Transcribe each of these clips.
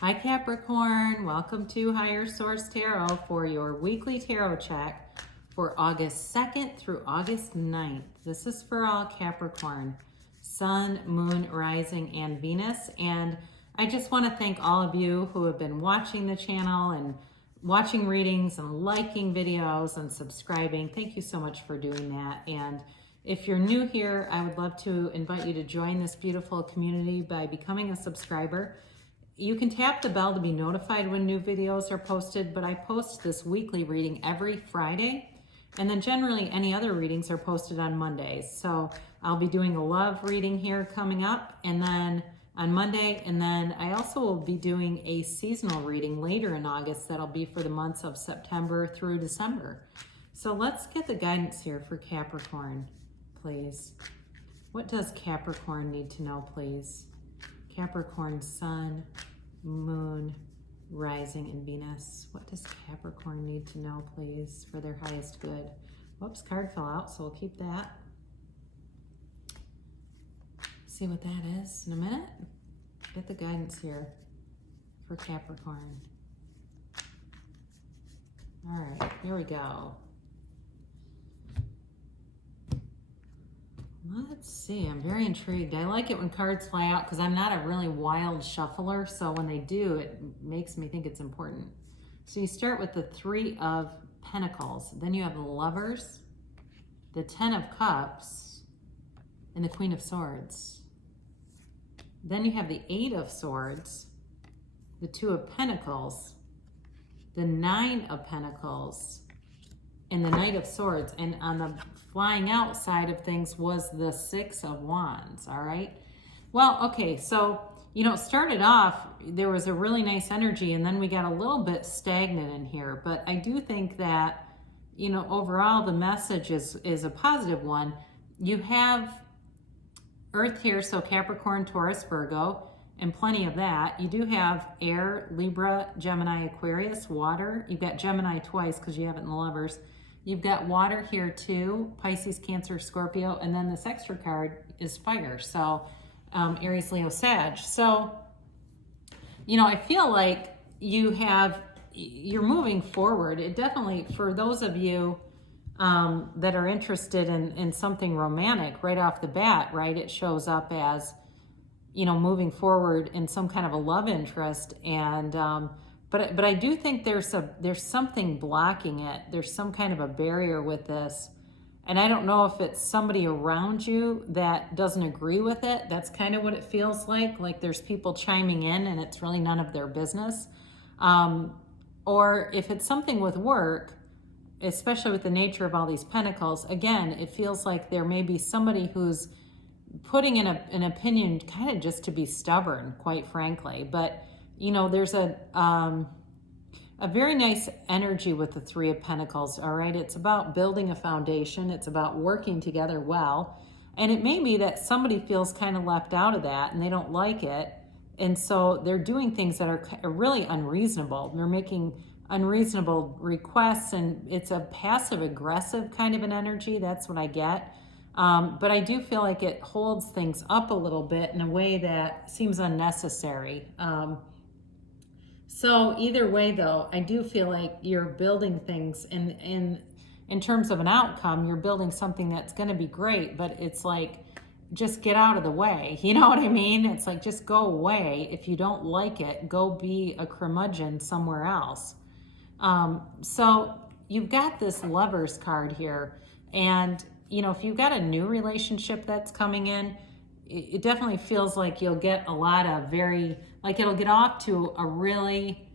Hi Capricorn, welcome to Higher Source Tarot for your weekly tarot check for August 2nd through August 9th. This is for all Capricorn, Sun, Moon, Rising, and Venus. And I just want to thank all of you who have been watching the channel and watching readings and liking videos and subscribing. Thank you so much for doing that. And if you're new here, I would love to invite you to join this beautiful community by becoming a subscriber. You can tap the bell to be notified when new videos are posted, but I post this weekly reading every Friday, and then generally any other readings are posted on Mondays. So I'll be doing a love reading here coming up, and then on Monday, and then I also will be doing a seasonal reading later in August that'll be for the months of September through December. So let's get the guidance here for Capricorn, please. What does Capricorn need to know, please? Capricorn, Sun, Moon, Rising, and Venus. What does Capricorn need to know, please, for their highest good? Whoops, card fell out, so we'll keep that. See what that is in a minute. Get the guidance here for Capricorn. All right, here we go. Let's see, I'm very intrigued. I like it when cards fly out because I'm not a really wild shuffler, so when they do, it makes me think it's important. So you start with the Three of Pentacles, then you have the Lovers, the Ten of Cups, and the Queen of Swords. Then you have the Eight of Swords, the Two of Pentacles, the Nine of Pentacles, and the Knight of Swords. And on the flying out side of things was the Six of Wands, all right? Well, okay, so, it started off, there was a really nice energy, and then we got a little bit stagnant in here. But I do think that, overall the message is a positive one. You have Earth here, so Capricorn, Taurus, Virgo, and plenty of that. You do have air, Libra, Gemini, Aquarius, water. You've got Gemini twice because you have it in the Lovers. You've got water here too, Pisces, Cancer, Scorpio, and then this extra card is fire. So Aries, Leo, Sag. So, I feel like you're moving forward. It definitely, for those of you that are interested in something romantic right off the bat, right? It shows up as, moving forward in some kind of a love interest. And, but I do think there's something blocking it. There's some kind of a barrier with this. And I don't know if it's somebody around you that doesn't agree with it. That's kind of what it feels like there's people chiming in and it's really none of their business. Or if it's something with work, especially with the nature of all these pentacles, again, it feels like there may be somebody who's putting in an opinion kind of just to be stubborn, quite frankly. But there's a very nice energy with the Three of Pentacles, all right? It's about building a foundation. It's about working together well. And it may be that somebody feels kind of left out of that and they don't like it. And so they're doing things that are really unreasonable. They're making unreasonable requests, and it's a passive-aggressive kind of an energy. That's what I get. But I do feel like it holds things up a little bit in a way that seems unnecessary. So either way, though, I do feel like you're building things in terms of an outcome. You're building something that's going to be great, but it's like, just get out of the way. You know what I mean? It's like, just go away. If you don't like it, go be a curmudgeon somewhere else. So you've got this Lovers card here, and if you've got a new relationship that's coming in, it definitely feels like you'll get a lot of it'll get off to a really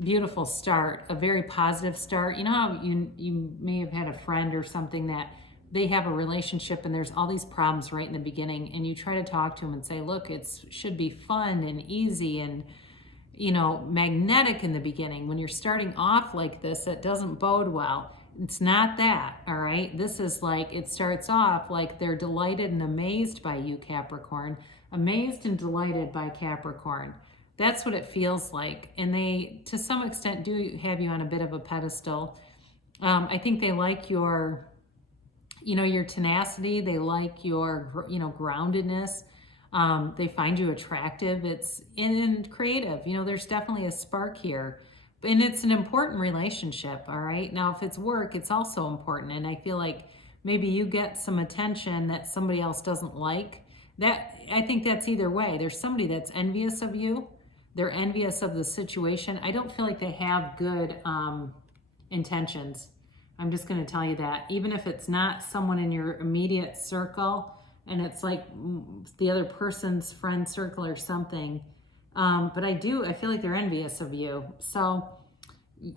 beautiful start, a very positive start. You know how you may have had a friend or something that they have a relationship and there's all these problems right in the beginning, and you try to talk to them and say, look, it should be fun and easy and, magnetic in the beginning. When you're starting off like this, it doesn't bode well. It's not that, all right? This is like, it starts off like they're delighted and amazed by you, Capricorn. Amazed and delighted by Capricorn. That's what it feels like. And they, to some extent, do have you on a bit of a pedestal. I think they like your, your tenacity. They like your, groundedness. They find you attractive. It's in creative. You know, there's definitely a spark here. And it's an important relationship, all right? Now, if it's work, it's also important. And I feel like maybe you get some attention that somebody else doesn't like. That, I think that's either way. There's somebody that's envious of you. They're envious of the situation. I don't feel like they have good intentions. I'm just going to tell you that. Even if it's not someone in your immediate circle and it's like the other person's friend circle or something, but I feel like they're envious of you. So,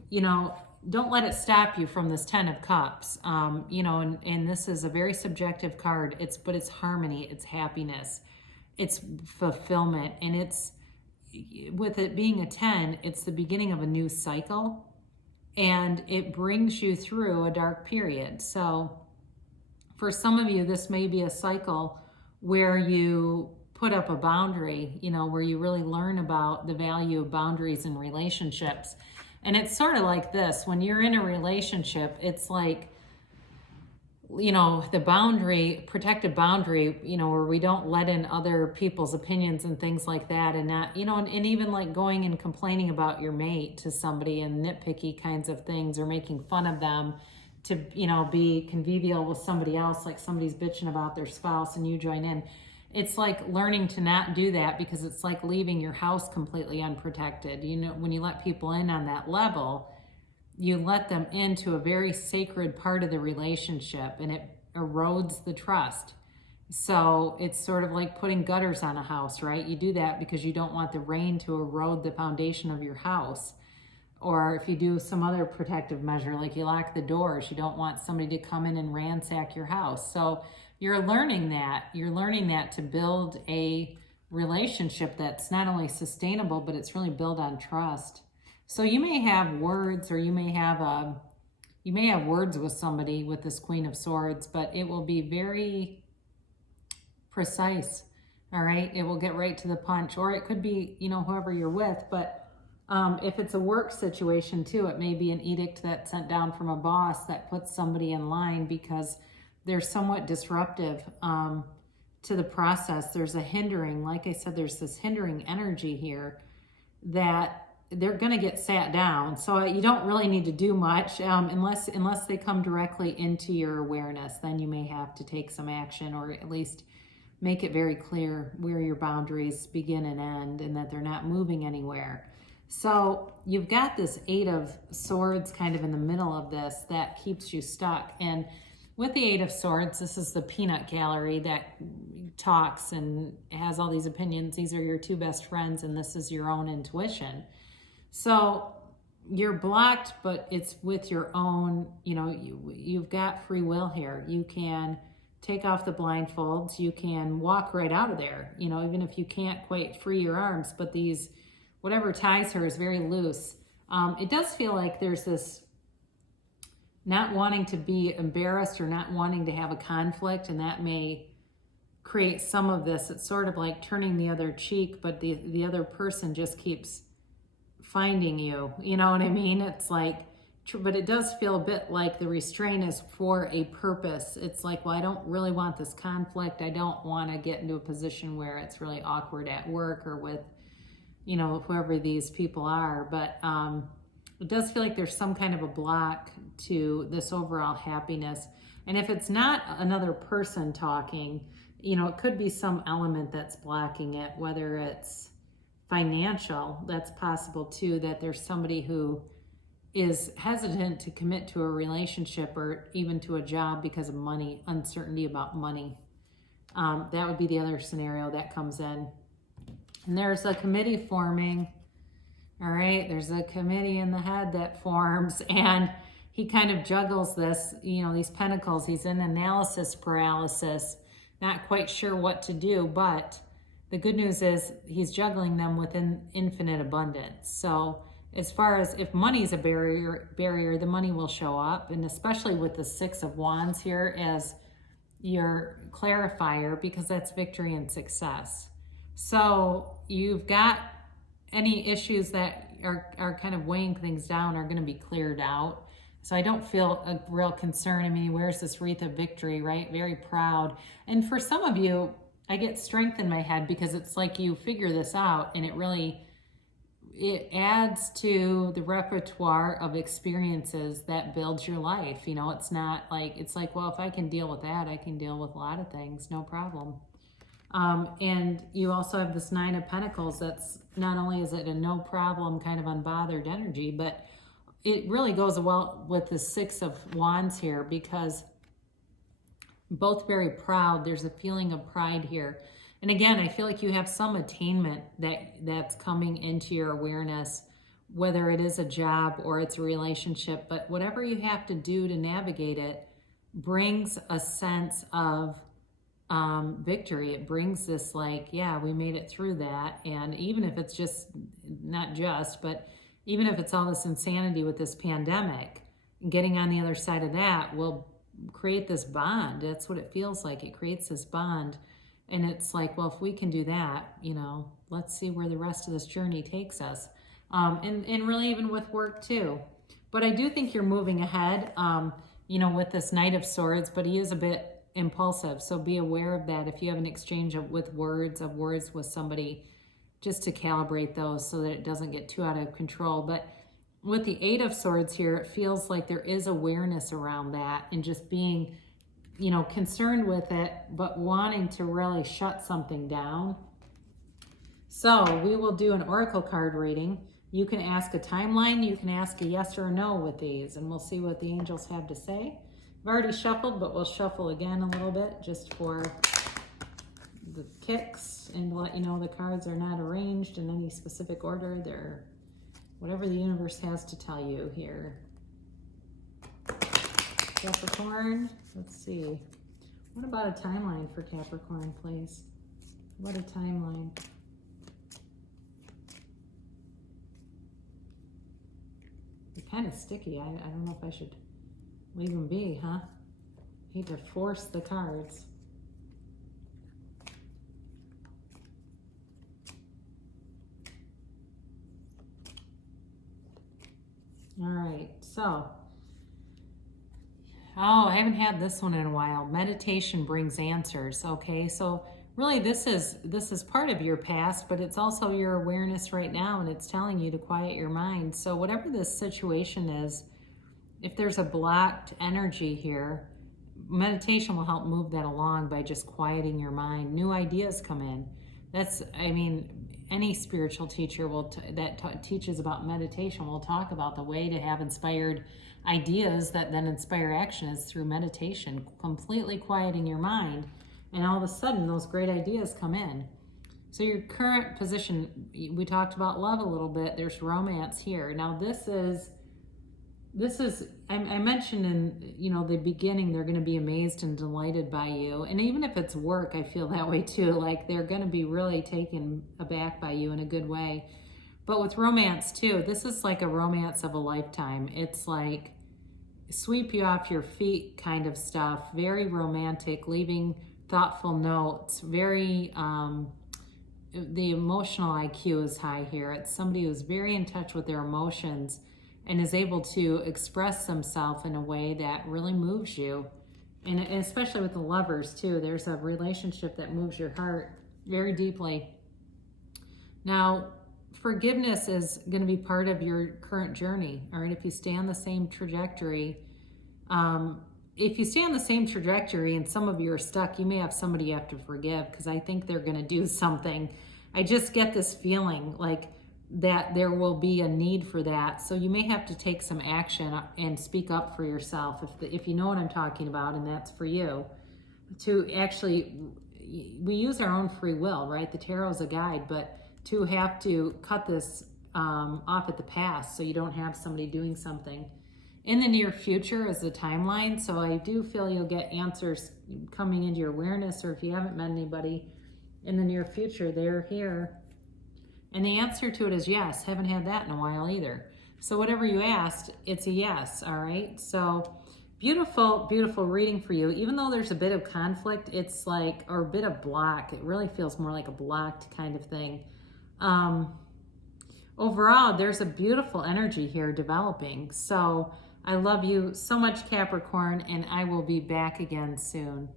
you know, don't let it stop you from this 10 of Cups. You know, and this is a very subjective card. But it's harmony, it's happiness, it's fulfillment, and it's, with it being a 10, it's the beginning of a new cycle, and it brings you through a dark period. So for some of you, this may be a cycle where you put up a boundary, you know, where you really learn about the value of boundaries in relationships. And it's sort of like this: when you're in a relationship, it's like, you know, the boundary, protected boundary, you know, where we don't let in other people's opinions and things like that. And not, you know, and even like going and complaining about your mate to somebody and nitpicky kinds of things, or making fun of them to, you know, be convivial with somebody else, like somebody's bitching about their spouse and you join in. It's like learning to not do that, because it's like leaving your house completely unprotected. You know, when you let people in on that level, you let them into a very sacred part of the relationship, and it erodes the trust. So it's sort of like putting gutters on a house, right? You do that because you don't want the rain to erode the foundation of your house. Or if you do some other protective measure, like you lock the doors, you don't want somebody to come in and ransack your house. So you're learning that. You're learning that to build a relationship that's not only sustainable, but it's really built on trust. So you may have words, or you may have words with somebody with this Queen of Swords, but it will be very precise. All right, it will get right to the punch. Or it could be, you know, whoever you're with. But if it's a work situation too, it may be an edict that's sent down from a boss that puts somebody in line because they're somewhat disruptive to the process. There's a hindering, like I said, there's this hindering energy here that they're going to get sat down. So you don't really need to do much unless they come directly into your awareness. Then you may have to take some action, or at least make it very clear where your boundaries begin and end, and that they're not moving anywhere. So you've got this 8 of Swords kind of in the middle of this that keeps you stuck. And with the 8 of Swords, this is the peanut gallery that talks and has all these opinions. These are your 2 best friends, and this is your own intuition. So you're blocked, but it's with your own, you know, you've got free will here. You can take off the blindfolds. You can walk right out of there, you know, even if you can't quite free your arms. But these, whatever ties her is very loose. It does feel like there's this not wanting to be embarrassed or not wanting to have a conflict, and that may create some of this. It's sort of like turning the other cheek, but the other person just keeps finding you, you know what I mean? It's like, but it does feel a bit like the restraint is for a purpose. It's like, well, I don't really want this conflict. I don't want to get into a position where it's really awkward at work or with, you know, whoever these people are. But it does feel like there's some kind of a block to this overall happiness. And if it's not another person talking, you know, it could be some element that's blocking it, whether it's financial. That's possible too, that there's somebody who is hesitant to commit to a relationship or even to a job because of money, uncertainty about money. That would be the other scenario that comes in. And there's a committee forming. All right, there's a committee in the head that forms, and he kind of juggles this, you know, these pentacles. He's in analysis paralysis, not quite sure what to do, but the good news is he's juggling them within infinite abundance. So as far as if money's a barrier, the money will show up. And especially with the 6 of Wands here as your clarifier, because that's victory and success. So you've got any issues that are kind of weighing things down are going to be cleared out. So I don't feel a real concern. I mean, he wears this wreath of victory, right? Very proud. And for some of you, I get strength in my head because it's like you figure this out, and it adds to the repertoire of experiences that builds your life. You know, it's not like, it's like, well, if I can deal with that, I can deal with a lot of things, no problem. And you also have this Nine of Pentacles. That's not only is it a no problem kind of unbothered energy, but it really goes well with the Six of Wands here, because both very proud. There's a feeling of pride here. And again, I feel like you have some attainment that's coming into your awareness, whether it is a job or it's a relationship, but whatever you have to do to navigate it brings a sense of victory. It brings this like, yeah, we made it through that. And even if it's just, not just, but even if it's all this insanity with this pandemic, getting on the other side of that will create this bond. That's what it feels like. It creates this bond. And it's like, well, if we can do that, you know, let's see where the rest of this journey takes us. And really even with work too. But I do think you're moving ahead, you know, with this Knight of Swords, but he is a bit impulsive. So be aware of that. If you have an exchange with words with somebody, just to calibrate those so that it doesn't get too out of control. But with the Eight of Swords here, it feels like there is awareness around that and just being, you know, concerned with it, but wanting to really shut something down. So we will do an oracle card reading. You can ask a timeline. You can ask a yes or a no with these, and we'll see what the angels have to say. I've already shuffled, but we'll shuffle again a little bit just for the kicks and let you know the cards are not arranged in any specific order. They're whatever the universe has to tell you here. Capricorn, let's see. What about a timeline for Capricorn, please? What a timeline. They're kind of sticky. I don't know if I should leave them be, huh? Hate to force the cards. All right, so, oh, I haven't had this one in a while. Meditation brings answers. Okay, so really this is part of your past, but it's also your awareness right now, and it's telling you to quiet your mind. So whatever this situation is, if there's a blocked energy here, meditation will help move that along by just quieting your mind. New ideas come in. That's, I mean, any spiritual teacher that teaches about meditation will talk about the way to have inspired ideas that then inspire action is through meditation, completely quieting your mind, and all of a sudden those great ideas come in. So your current position, we talked about love a little bit. There's romance here. Now this is I mentioned in, you know, the beginning, they're going to be amazed and delighted by you. And even if it's work, I feel that way too. Like they're going to be really taken aback by you in a good way. But with romance too, this is like a romance of a lifetime. It's like sweep you off your feet kind of stuff. Very romantic, leaving thoughtful notes. Very, the emotional IQ is high here. It's somebody who's very in touch with their emotions and is able to express themselves in a way that really moves you. And especially with the lovers too, there's a relationship that moves your heart very deeply. Now, forgiveness is going to be part of your current journey, all right? If you stay on the same trajectory, and some of you are stuck, you may have somebody you have to forgive, because I think they're going to do something. I just get this feeling like that there will be a need for that. So you may have to take some action and speak up for yourself if you know what I'm talking about, and that's for you. To actually, we use our own free will, right? The tarot is a guide, but to have to cut this off at the past so you don't have somebody doing something. In the near future is the timeline, so I do feel you'll get answers coming into your awareness, or if you haven't met anybody in the near future, they're here. And the answer to it is yes. Haven't had that in a while either. So whatever you asked, it's a yes, all right? So beautiful, beautiful reading for you. Even though there's a bit of conflict, it's like, or a bit of block, it really feels more like a blocked kind of thing. Overall, there's a beautiful energy here developing. So I love you so much, Capricorn, and I will be back again soon.